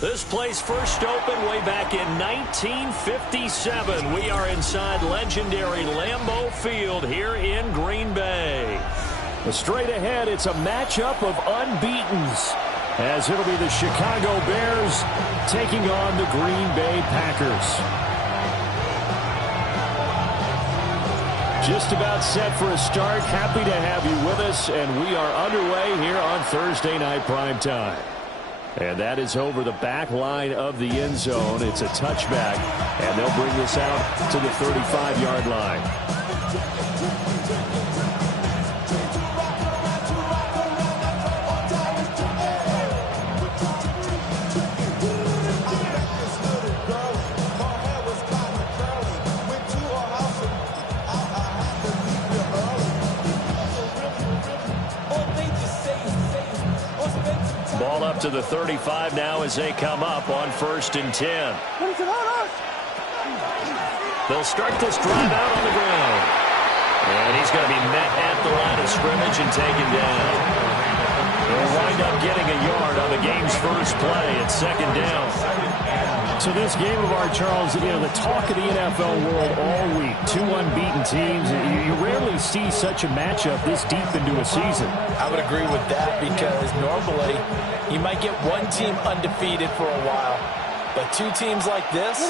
This place first opened way back in 1957. We are inside legendary Lambeau Field here in Green Bay. Straight ahead, it's a matchup of unbeatens, as it'll be the Chicago Bears taking on the Green Bay Packers. Just about set for a start. Happy to have you with us, and we are underway here on Thursday Night Primetime. And that is over the back line of the end zone. It's a touchback, and they'll bring this out to the 35-yard line. Ball up to the 35 now as they come up on 1st and 10. They'll start this drive out on the ground. And he's going to be met at the line of scrimmage and taken down. They'll wind up getting a yard on the game's first play at 2nd down. So this game of our, Charles, you know, the talk of the NFL world all week. Two unbeaten teams. You rarely see such a matchup this deep into a season. I would agree with that because normally you might get one team undefeated for a while. But two teams like this,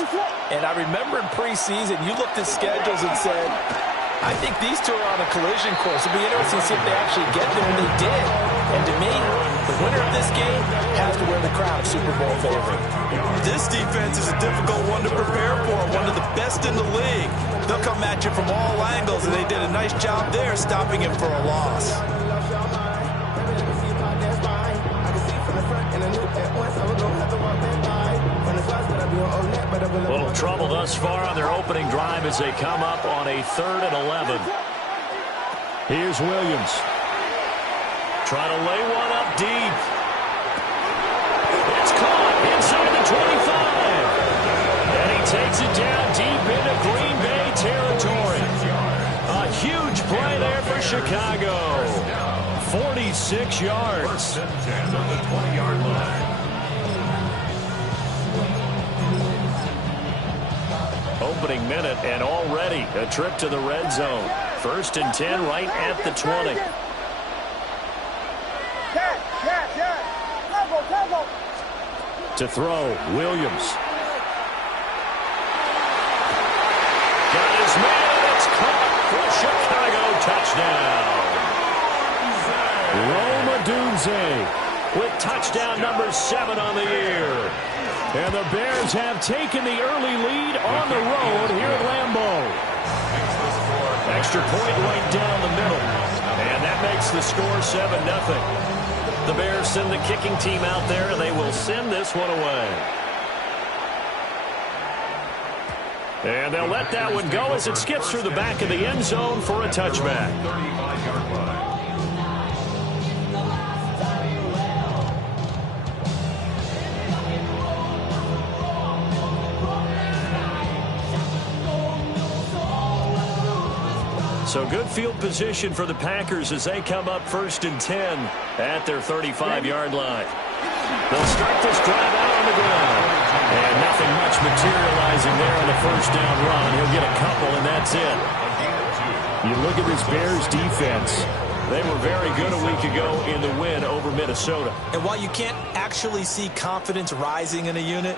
and I remember in preseason, you looked at schedules and said, I think these two are on a collision course. It'll be interesting to see if they actually get there, and they did. And to me, the winner of this game has to wear the crown of Super Bowl favorite. This defense is a difficult one to prepare for, one of the best in the league. They'll come at you from all angles, and they did a nice job there stopping him for a loss. Little trouble thus far on their opening drive as they come up on a 3rd and 11. Here's Williams. Trying to lay one up deep. It's caught inside the 25. And he takes it down deep into Green Bay territory. A huge play there for Chicago. 46 yards. On the 20-yard line. Opening minute, and already a trip to the red zone. 1st and 10 right at the 20. To throw, Williams. Got his man, and it's caught for a Chicago touchdown. Rome Odunze with touchdown number 7 on the year. And the Bears have taken the early lead on the road here at Lambeau. Extra point right down the middle. And that makes the score 7-0. The Bears send the kicking team out there, and they will send this one away. And they'll let that one go as it skips through the back of the end zone for a touchback. So good field position for the Packers as they come up 1st and 10 at their 35-yard line. They'll start this drive out on the ground. And nothing much materializing there on the 1st down run. He'll get a couple, and that's it. You look at this Bears defense. They were very good a week ago in the win over Minnesota. And while you can't actually see confidence rising in a unit,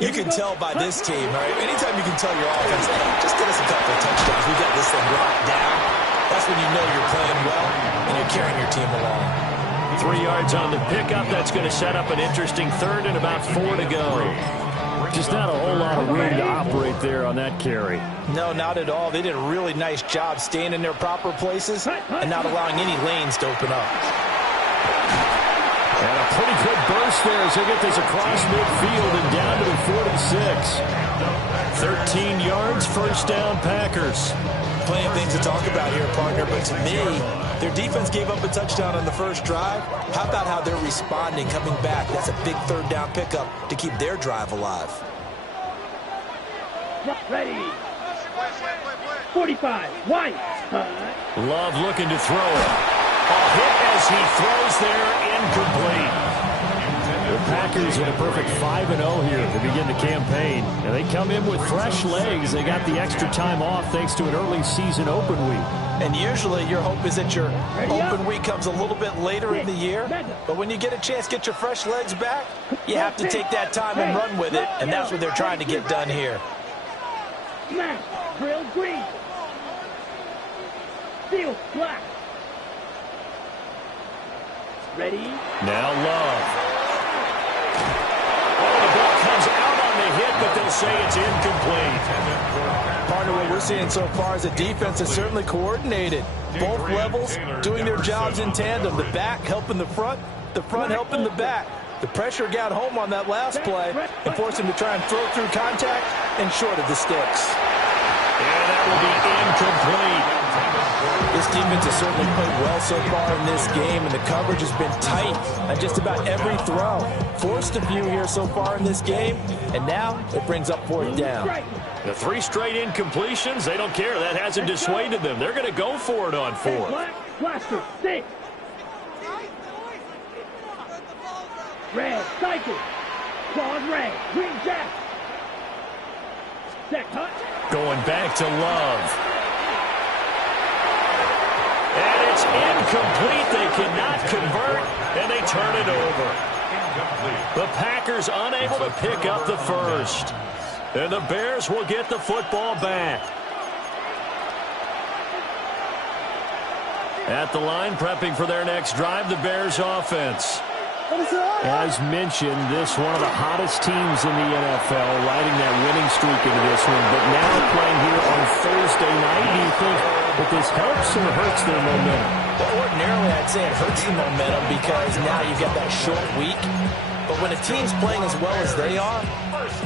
you can tell by this team, right? Anytime you can tell your offense, hey, just get us a couple of touchdowns. We got this thing locked down. That's when you know you're playing well and you're carrying your team along. 3 yards on the pickup. That's going to set up an interesting 3rd and about 4 to go. Just not a whole lot of room to operate there on that carry. No, not at all. They did a really nice job staying in their proper places and not allowing any lanes to open up. And a pretty good burst there as they get this across midfield and down to the 46. 13 yards, 1st down, Packers. Plenty of things to talk about here, partner, but to me, their defense gave up a touchdown on the first drive. How about how they're responding, coming back? That's a big 3rd down pickup to keep their drive alive. Ready. 45. White. Love looking to throw it. A hit as he throws there, incomplete. Packers with a perfect 5-0 here to begin the campaign. And they come in with fresh legs. They got the extra time off thanks to an early season open week. And usually your hope is that your open week comes a little bit later in the year. But when you get a chance to get your fresh legs back, you have to take that time and run with it. And that's what they're trying to get done here. Smash, drill, green. Steel, black. Ready? Now Love. Oh, the ball comes out on the hit, but they'll say it's incomplete. Partner, what we're seeing so far is the defense is certainly coordinated. Both levels doing their jobs in tandem. The back helping the front helping the back. The pressure got home on that last play and forced him to try and throw through contact and short of the sticks. And that will be incomplete. This defense has certainly played well so far in this game, and the coverage has been tight on just about every throw. Forced a few here so far in this game, and now it brings up fourth down. The 3 straight incompletions, they don't care. That hasn't dissuaded them. They're going to go for it on 4th. Black, blaster, stick. Red, cycle. Claws, red, green, jack. Set, cut. Going back to Love. And it's incomplete. They cannot convert, and they turn it over. The Packers unable to pick up the first. And the Bears will get the football back. At the line, prepping for their next drive, the Bears offense. As mentioned, this one of the hottest teams in the NFL, riding that winning streak into this one. But now playing here on Thursday night, do you think that this helps or hurts their momentum? Well, ordinarily, I'd say it hurts the momentum because now you've got that short week. But when a team's playing as well as they are,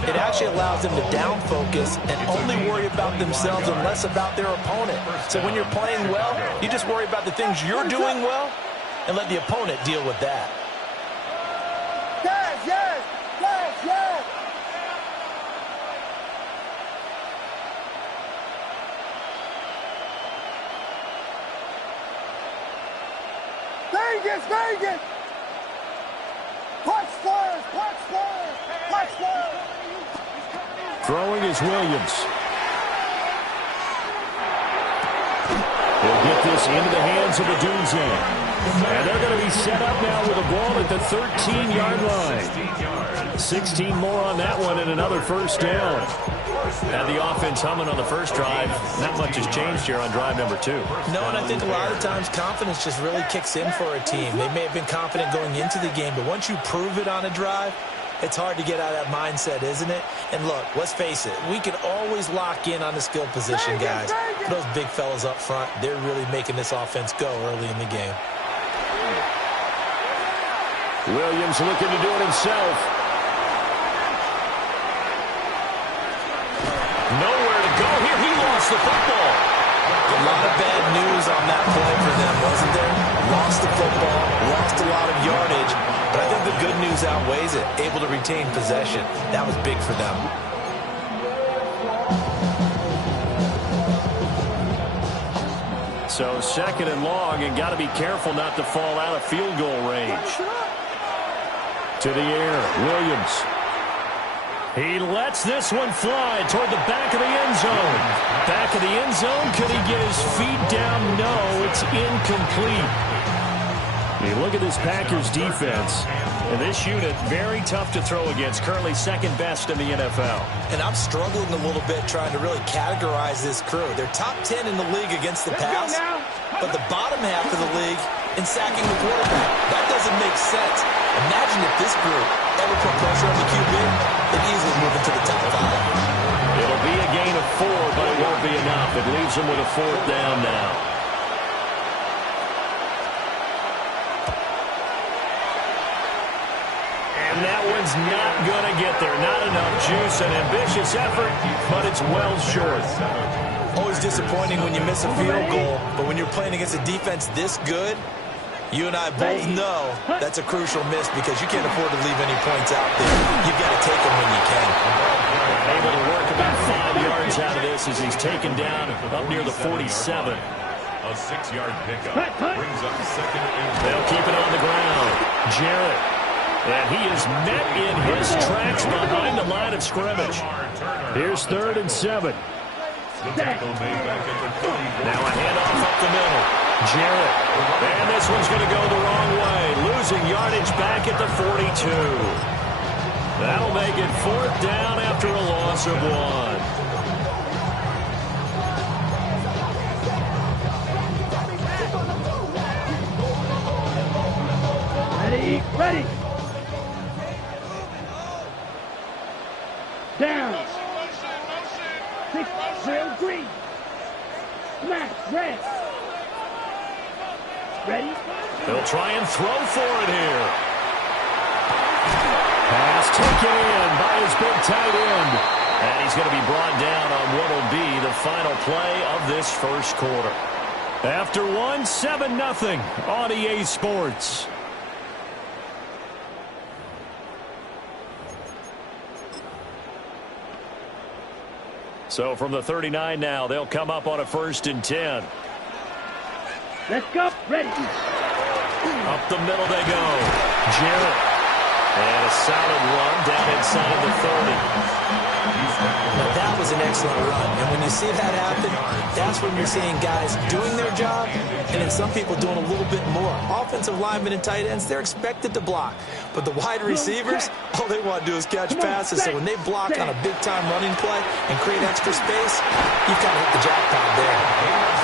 it actually allows them to down focus and only worry about themselves and less about their opponent. So when you're playing well, you just worry about the things you're doing well and let the opponent deal with that. Yes, yes, yes, yes. Vegas, Vegas. Punch first, punch first, punch first. Throwing is Williams. They'll get this into the hands of the Dunzan. And they're going to be set up now with a ball at the 13-yard line. 16 more on that one and another first down. Had the offense humming on the first drive. Not much has changed here on drive number 2. No, and I think a lot of times confidence just really kicks in for a team. They may have been confident going into the game, but once you prove it on a drive, it's hard to get out of that mindset, isn't it? And look, let's face it, we can always lock in on the skill position, guys. Those big fellas up front, they're really making this offense go early in the game. Williams looking to do it himself. Nowhere to go here. He lost the football. A lot of bad news on that play for them, wasn't there? Lost the football, lost a lot of yardage, but I think the good news outweighs it. Able to retain possession. That was big for them. So 2nd and long, and got to be careful not to fall out of field goal range. To the air, Williams. He lets this one fly toward the back of the end zone. Back of the end zone, could he get his feet down? No, it's incomplete. You look at this Packers defense, and this unit, very tough to throw against, currently 2nd best in the NFL. And I'm struggling a little bit trying to really categorize this crew. They're top 10 in the league against the pass, but the bottom half of the league in sacking the quarterback. That doesn't make sense. Imagine if this group ever put pressure on the QB, they'd easily move into the top 5. It'll be a gain of 4, but it won't be enough. It leaves them with a 4th down now. And that one's not going to get there. Not enough juice, an ambitious effort, but it's well short. Always disappointing when you miss a field goal, but when you're playing against a defense this good, you and I both know that's a crucial miss because you can't afford to leave any points out there. You've got to take them when you can. Able to work about 5 yards out of this as he's taken down up near the 47. A 6-yard pickup brings up 2nd and 8. They'll keep it on the ground. Jarrett. And he is met in his tracks behind the line of scrimmage. Here's 3rd and 7. Now a handoff up the middle. Jarrett. And this one's going to go the wrong way. Losing yardage back at the 42. That'll make it 4th down after a loss of 1. Ready. Down. 6, 0, green. Smash, red. Ready? They'll try and throw for it here. Pass taken in by his big tight end. And he's going to be brought down on what will be the final play of this first quarter. After 1, 7-0 on EA Sports. So from the 39 now, they'll come up on a 1st and 10. Let's go. Ready. Up the middle they go. Jarrett. And a solid run down inside the 30. Now that was an excellent run. And when you see that happen, that's when you're seeing guys doing their job and then some people doing a little bit more. Offensive linemen and tight ends, they're expected to block. But the wide receivers, all they want to do is catch passes. So when they block on a big-time running play and create extra space, you've kind of hit the jackpot there.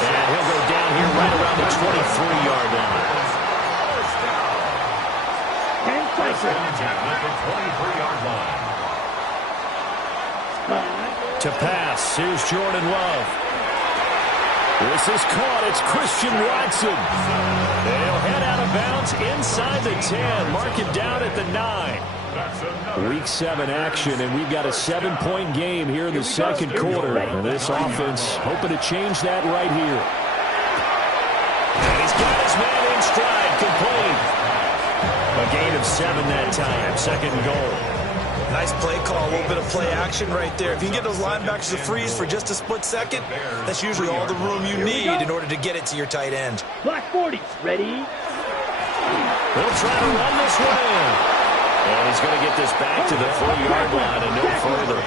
And he'll go down here right around the 23-yard line. 10 seconds. To pass, here's Jordan Love. This is caught. It's Christian Watson. They'll head out of bounds inside the 10. Mark it down at the 9. Week 7 action, and we've got a 7-point game here in the second quarter. And this offense hoping to change that right here. And he's got his man in stride, complete. A gain of 7 that time, 2nd and goal. Nice play call, a little bit of play action right there. If you can get those linebackers to freeze for just a split second, that's usually all the room you need in order to get it to your tight end. Black 40. Ready? They'll try to run this one in. And he's going to get this back to the 4-yard line and no further.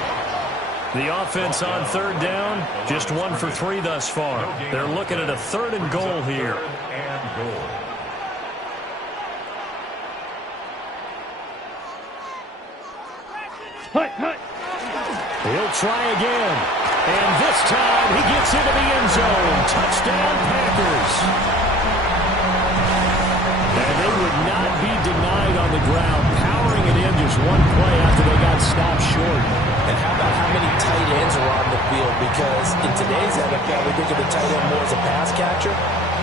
The offense on 3rd down, just 1 for 3 thus far. They're looking at a 3rd and goal here. Hut, hut. He'll try again. And this time he gets into the end zone. Touchdown, Packers. And they would not be denied on the ground, powering it in just 1 play after they got stopped short. And how about how many tight ends are on the field? Because in today's NFL, we think of the tight end more as a pass catcher.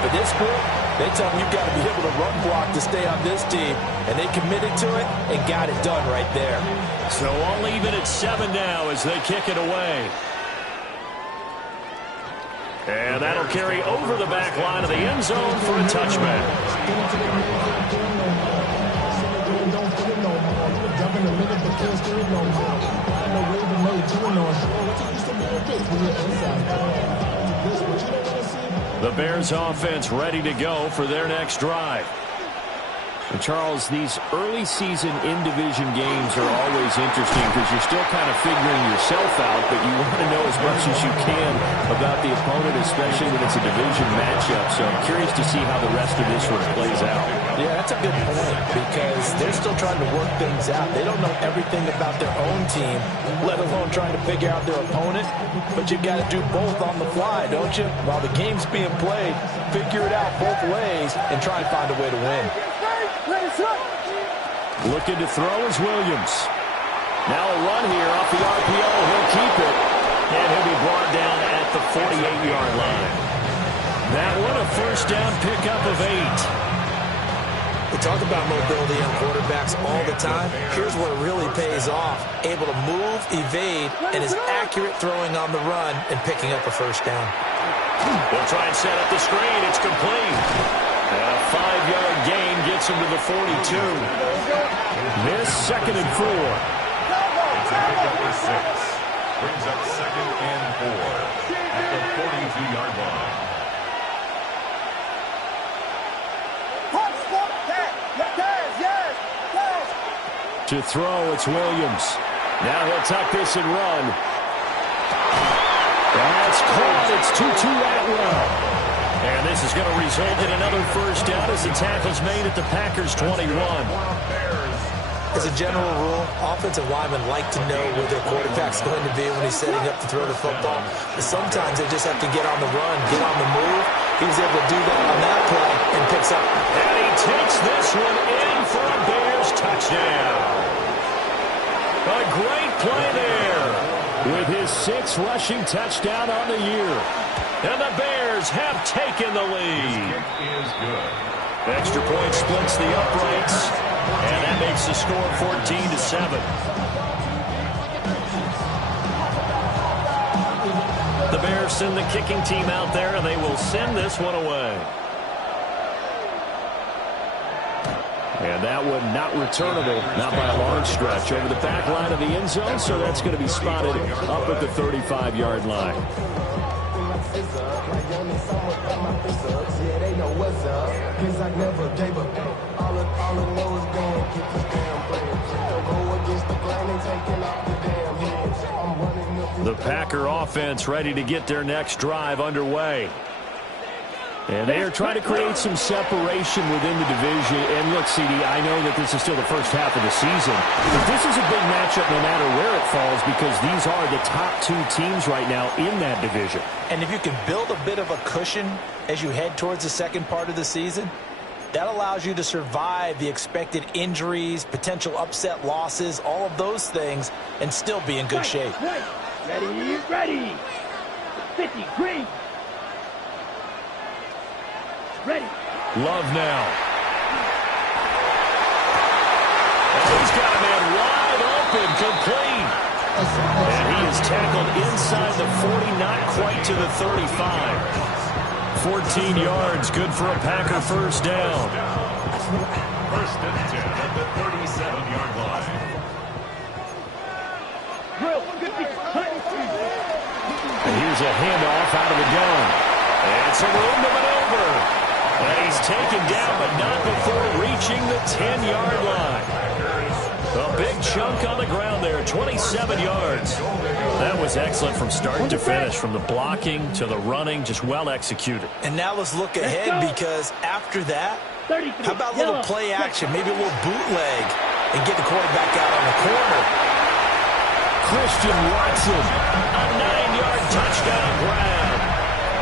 For this group, they tell them you've got to be able to run block to stay on this team. And they committed to it and got it done right there. So only even at 7 now as they kick it away. And that'll carry over the back line of the end zone for a touchback. The Bears offense ready to go for their next drive. And Charles, these early season in-division games are always interesting because you're still kind of figuring yourself out, but you want to know as much as you can about the opponent, especially when it's a division matchup. So I'm curious to see how the rest of this one plays out. Yeah, that's a good point because they're still trying to work things out. They don't know everything about their own team, let alone trying to figure out their opponent. But you've got to do both on the fly, don't you? While the game's being played, figure it out both ways and try and find a way to win. Looking to throw is Williams. Now a run here off the RPO. He'll keep it. And he'll be brought down at the 48-yard line. That one a first down pickup of 8. We talk about mobility on quarterbacks all the time. Here's where it really pays off. Able to move, evade, and is accurate throwing on the run and picking up a first down. They'll try and set up the screen. It's complete. And a 5-yard gain gets him to the 42. This 2nd and 4. Number 6 brings up 2nd and 4 at the 42-yard line. To throw, it's Williams. Now he'll tuck this and run. That's caught. It's Tutu Atwell. And this is going to result in another first down as the tackle's made at the Packers' 21. As a general rule, offensive linemen like to know where their quarterback's going to be when he's setting up to throw the football. But sometimes they just have to get on the run, get on the move. He was able to do that on that play and picks up. And he takes this one in for a Bears touchdown. A great play there with his 6th rushing touchdown on the year. And the Bears have taken the lead. Kick is good. Extra point splits the uprights, and that makes the score 14-7. The Bears send the kicking team out there, and they will send this one away. And that one not returnable, not by a long stretch, over the back line of the end zone, so that's going to be spotted up at the 35-yard line. The Packer offense ready to get their next drive underway. And they are trying to create some separation within the division. And look, CD, I know that this is still the first half of the season, but this is a big matchup no matter where it falls because these are the top 2 teams right now in that division. And if you can build a bit of a cushion as you head towards the second part of the season, that allows you to survive the expected injuries, potential upset losses, all of those things, and still be in good shape. Ready, ready. 50, green. Ready. Love now. And he's got a man wide open, complete. And he is tackled inside the 40, not quite to the 35. 14 yards, good for a Packer first down. First and 10 at the 37-yard line. Drill, 50, And here's a handoff out of the gun. And some room to maneuver. And he's taken down, but not before reaching the 10-yard line. A big chunk on the ground there, 27 yards. That was excellent from start to finish, from the blocking to the running, just well executed. And now let's look ahead because after that, how about a little play action, maybe a little bootleg, and get the quarterback out on the corner. Christian Watson, a 9-yard touchdown grab.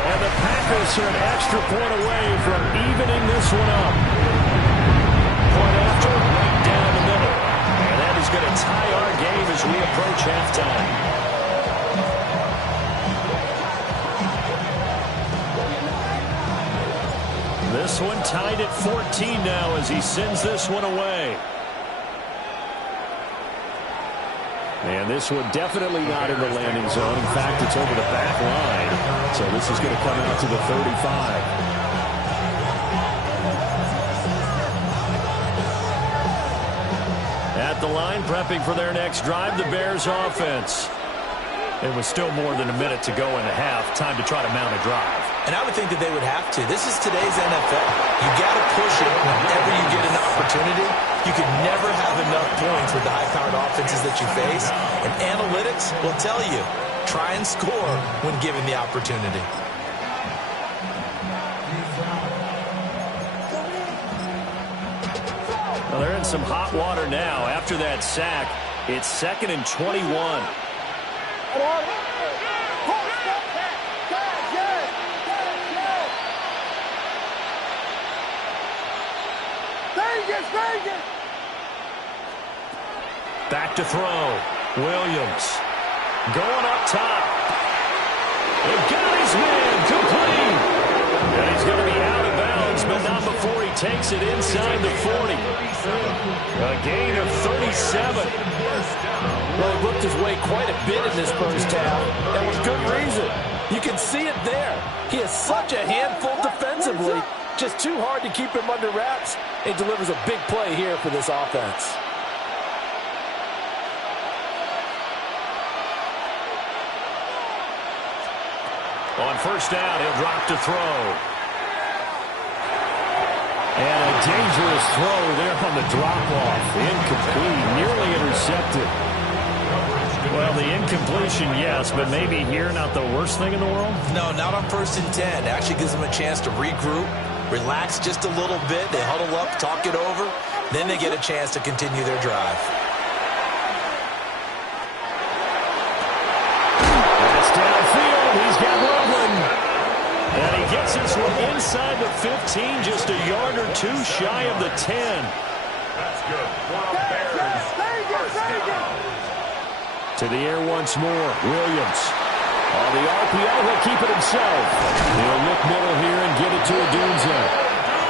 And the Packers are an extra point away from evening this one up. Point after, right down the middle. And that is going to tie our game as we approach halftime. This one tied at 14 now as he sends this one away. And this one definitely not in the landing zone. In fact, it's over the back line. So this is going to come out to the 35. At the line, prepping for their next drive, the Bears offense. It was still more than a minute to go in the half. Time to try to mount a drive. And I would think that they would have to. This is today's NFL. You got to push it whenever you get an opportunity. You can never have enough points with the high-powered offenses that you face. And analytics will tell you, try and score when given the opportunity. Well, they're in some hot water now. After that sack, it's 2nd and 21. Back to throw. Williams going up top. They've got his man complete. And he's going to be out of bounds, but not before he takes it inside the 40. A gain of 37. Well, he looked his way quite a bit in this first half, and with good reason. You can see it there. He is such a handful defensively. Just too hard to keep him under wraps. He delivers a big play here for this offense. On first down, he'll drop to throw. And a dangerous throw there on the drop-off. Incomplete, nearly intercepted. Well, the incompletion, yes, but maybe here not the worst thing in the world? No, not on 1st and 10. Actually gives them a chance to regroup, relax just a little bit. They huddle up, talk it over. Then they get a chance to continue their drive. That's downfield. He's got Loveland. And he gets this one inside the 15, just a yard or two shy of the 10. That's good. Bears. To the air once more. Williams. On the RPO, he'll keep it himself. He'll look middle here and get it to Odunze.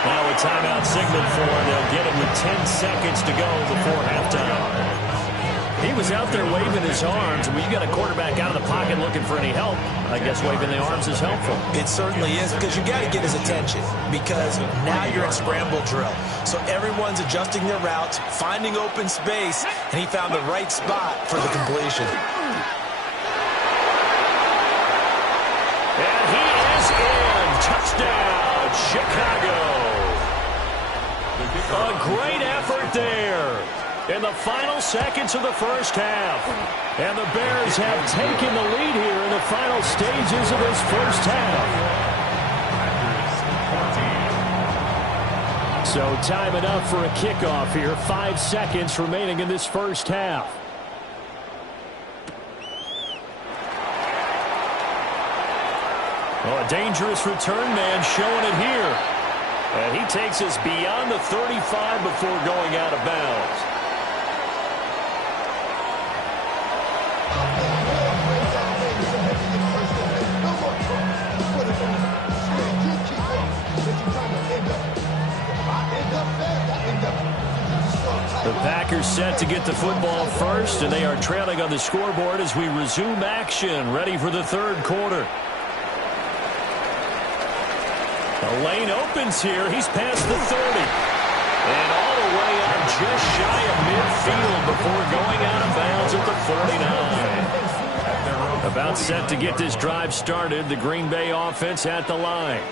Now a timeout signal for him. They'll get him with 10 seconds to go before halftime. He was out there waving his arms. When you got a quarterback out of the pocket looking for any help, I guess waving the arms is helpful. It certainly is, because you got to get his attention, because now you're in scramble drill. So everyone's adjusting their routes, finding open space, and he found the right spot for the completion. And he is in. Touchdown, Chicago. A great effort there in the final seconds of the first half. And the Bears have taken the lead here in the final stages of this first half. So time enough for a kickoff here. 5 seconds remaining in this first half. Oh, a dangerous return man showing it here. And he takes us beyond the 35 before going out of bounds. The Packers set to get the football first, and they are trailing on the scoreboard as we resume action, ready for the third quarter. The lane opens here. He's past the 30. And all the way out just shy of midfield before going out of bounds at the 49. About set to get this drive started. The Green Bay offense at the line.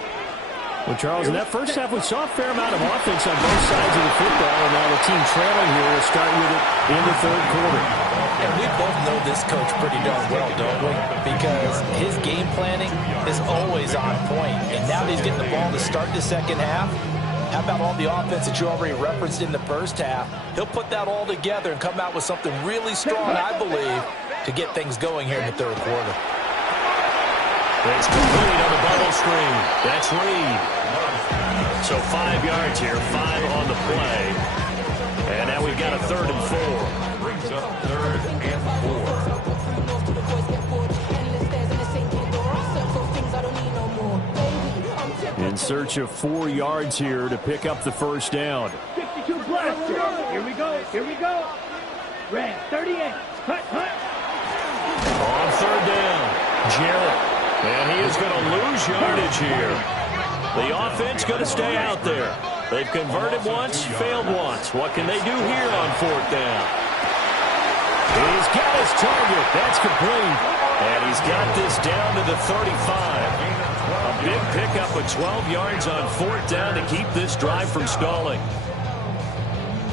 Well, Charles, in that first half, we saw a fair amount of offense on both sides of the football, and now the team trailing here will start with it in the third quarter. And we both know this coach pretty darn well, don't we? Because his game planning is always on point. And now that he's getting the ball to start the second half, how about all the offense that you already referenced in the first half? He'll put that all together and come out with something really strong, I believe, to get things going here in the third quarter. It's complete on the bubble screen. That's Reed. So 5 yards here, 5 on the play. And now we've got a 3rd and 4. Brings up 3rd and 4. In search of 4 yards here to pick up the first down. 62 blaster. Here we go. Here we go. Red 38. Hut, hut. On 3rd down, Jarrett. And he is going to lose yardage here. The offense going to stay out there. They've converted once, failed once. What can they do here on 4th down? He's got his target. That's complete. And he's got this down to the 35. A big pickup of 12 yards on 4th down to keep this drive from stalling.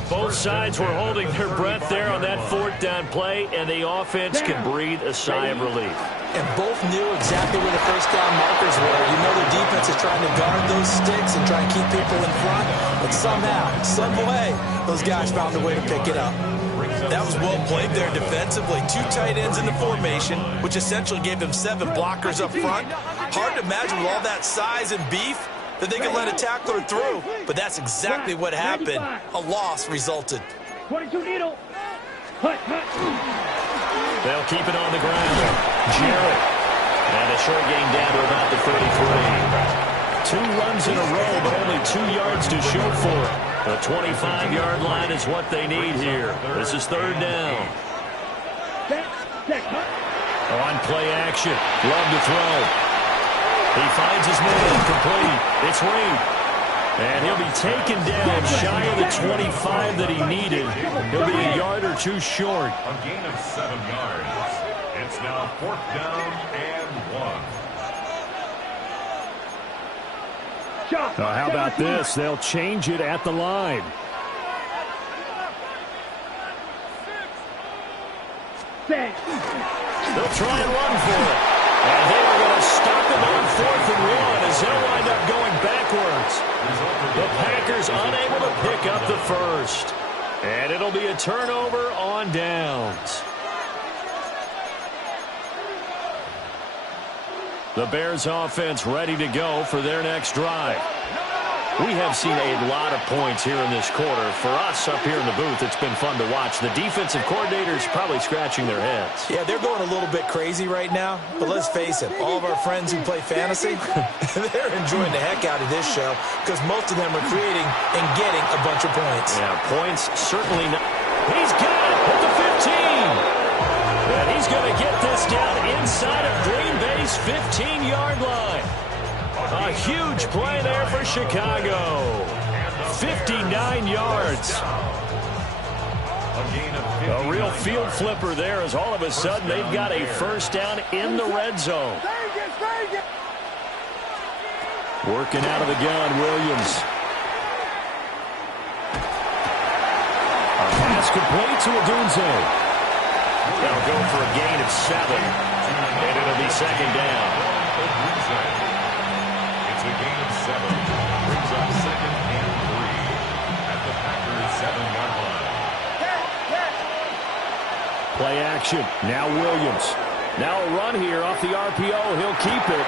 Both sides were holding their breath there on that 4th down play, and the offense can breathe a sigh of relief. And both knew exactly where the first down markers were. You know the defense is trying to guard those sticks and try and keep people in front. But somehow, some way, those guys found a way to pick it up. That was well played there defensively. 2 tight ends in the formation, which essentially gave them 7 blockers up front. Hard to imagine with all that size and beef that they could let a tackler through. But that's exactly what happened. A loss resulted. 22 needle. Hut, hut. They'll keep it on the ground. Jarrett. And a short gain down to about the 33. 2 runs in a row, but only 2 yards to show for it. The 25-yard line is what they need here. This is 3rd down. On play action. Love to throw. He finds his man. Complete. It's Reed. And he'll be taken down shy of the 25 that he needed. He'll be a yard or 2 short. A gain of 7 yards. It's now 4th down and 1. Shot. How about this? They'll change it at the line. Set. They'll try and run for it. And they are going to stop him on 4th and 1 as they'll wind up going backwards. The Packers unable to pick up the first. And it'll be a turnover on downs. The Bears offense ready to go for their next drive. We have seen a lot of points here in this quarter. For us up here in the booth, it's been fun to watch. The defensive coordinators probably scratching their heads. Yeah, they're going a little bit crazy right now. But let's face it, all of our friends who play fantasy, they're enjoying the heck out of this show because most of them are creating and getting a bunch of points. Yeah, points certainly not. He's got it at the 15. And he's going to get this down inside of Green Bay's 15-yard line. A huge play there for Chicago. 59 yards. A real field flipper there as all of a sudden they've got a first down in the red zone. Working out of the gun, Williams. A pass complete to Odunze. They'll go for a gain of 7. And it'll be second down. It's a gain of 7. Brings up 2nd and 3 at the Packers 7-yard line. Play action. Now Williams. Now a run here off the RPO. He'll keep it.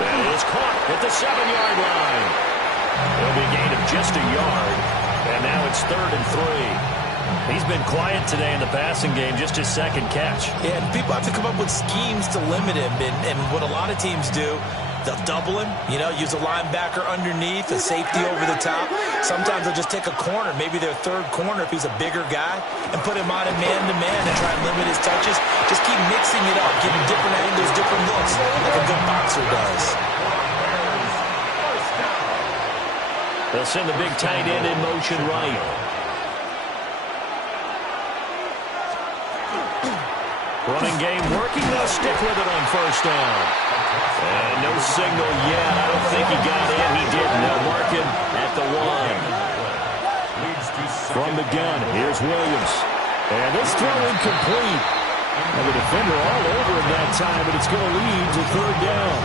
That is caught at the 7-yard line. It'll be a gain of just a yard. And now it's 3rd and 3. He's been quiet today in the passing game, just his second catch. Yeah, and people have to come up with schemes to limit him. And what a lot of teams do, they'll double him, use a linebacker underneath, a safety over the top. Sometimes they'll just take a corner, maybe their third corner if he's a bigger guy, and put him on a man-to-man and try and limit his touches. Just keep mixing it up, giving different angles, different looks, like a good boxer does. They'll send the big tight end in motion right. Running game working. They'll stick with it on first down. And no signal yet. I don't think he got in. He didn't. They'll mark him at the 1. From the gun, here's Williams. And this throw incomplete. And the defender all over him that time, but it's going to lead to 3rd down.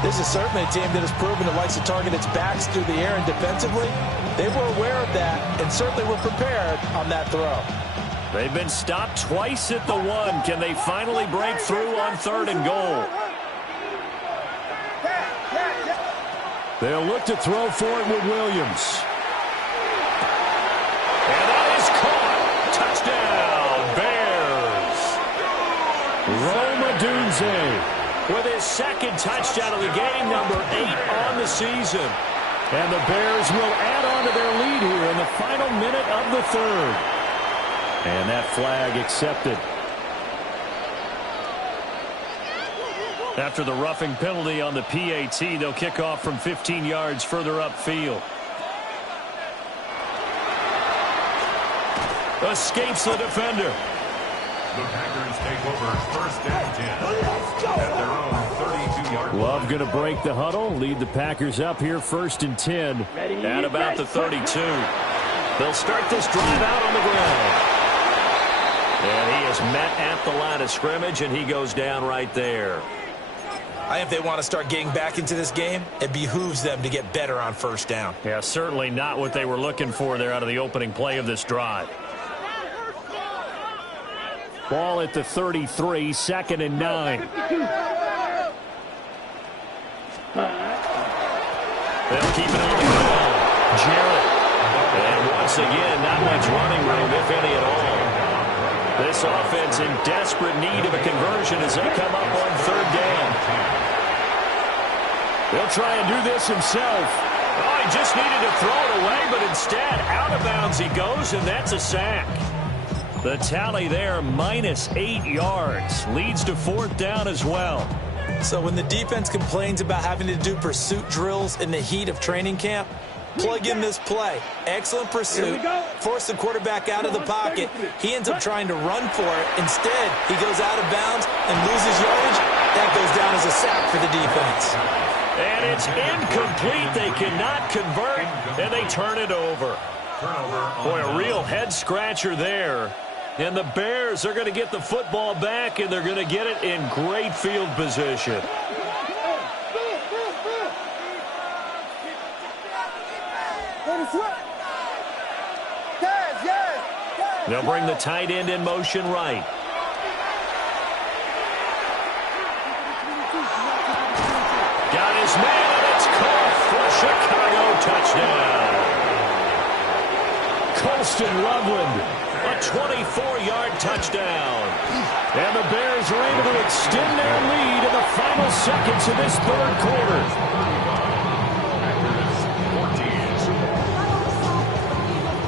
This is certainly a team that has proven it likes to target its backs through the air and defensively. They were aware of that and certainly were prepared on that throw. They've been stopped twice at the 1. Can they finally break through on 3rd and goal? They'll look to throw for it with Williams. And that is caught. Touchdown, Bears. Rome Odunze with his second touchdown of the game, number 8 on the season. And the Bears will add on to their lead here in the final minute of the 3rd. And that flag accepted. After the roughing penalty on the PAT, they'll kick off from 15 yards further upfield. Escapes the defender. The Packers take over 1st and 10 at their own 32-yard line. Love going to break the huddle, lead the Packers up here 1st and 10 at about the 32. They'll start this drive out on the ground. And he is met at the line of scrimmage, and he goes down right there. I think if they want to start getting back into this game, it behooves them to get better on first down. Yeah, certainly not what they were looking for there out of the opening play of this drive. Ball at the 33, 2nd and 9. They'll keep it on the ground. Jarrett. And once again, not much running room, if any at all. This offense in desperate need of a conversion as they come up on 3rd down. They'll try and do this himself. Oh, he just needed to throw it away, but instead, out of bounds he goes, and that's a sack. The tally there, -8 yards. Leads to 4th down as well. So when the defense complains about having to do pursuit drills in the heat of training camp, plug in this play. Excellent pursuit. Force the quarterback out of the pocket. He ends up trying to run for it. Instead, he goes out of bounds and loses yardage. That goes down as a sack for the defense. And it's incomplete. They cannot convert, and they turn it over. Boy, a real head-scratcher there. And the Bears are going to get the football back, and they're going to get it in great field position. They'll bring the tight end in motion right. Got his man, and it's caught for a Chicago touchdown. Colston Loveland, a 24-yard touchdown. And the Bears are able to extend their lead in the final seconds of this third quarter.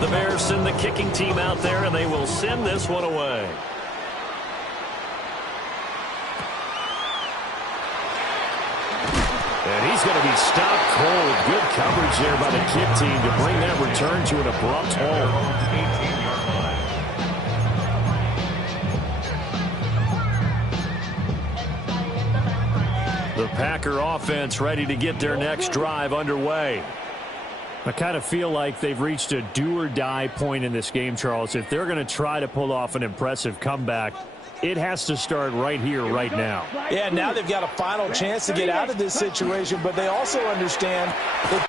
The Bears send the kicking team out there, and they will send this one away. And he's going to be stopped cold. Good coverage there by the kick team to bring that return to an abrupt halt. 18-yard line. The Packer offense ready to get their next drive underway. I kind of feel like they've reached a do-or-die point in this game, Charles. If they're going to try to pull off an impressive comeback, it has to start right here, right now. Yeah, now they've got a final chance to get out of this situation, but they also understand that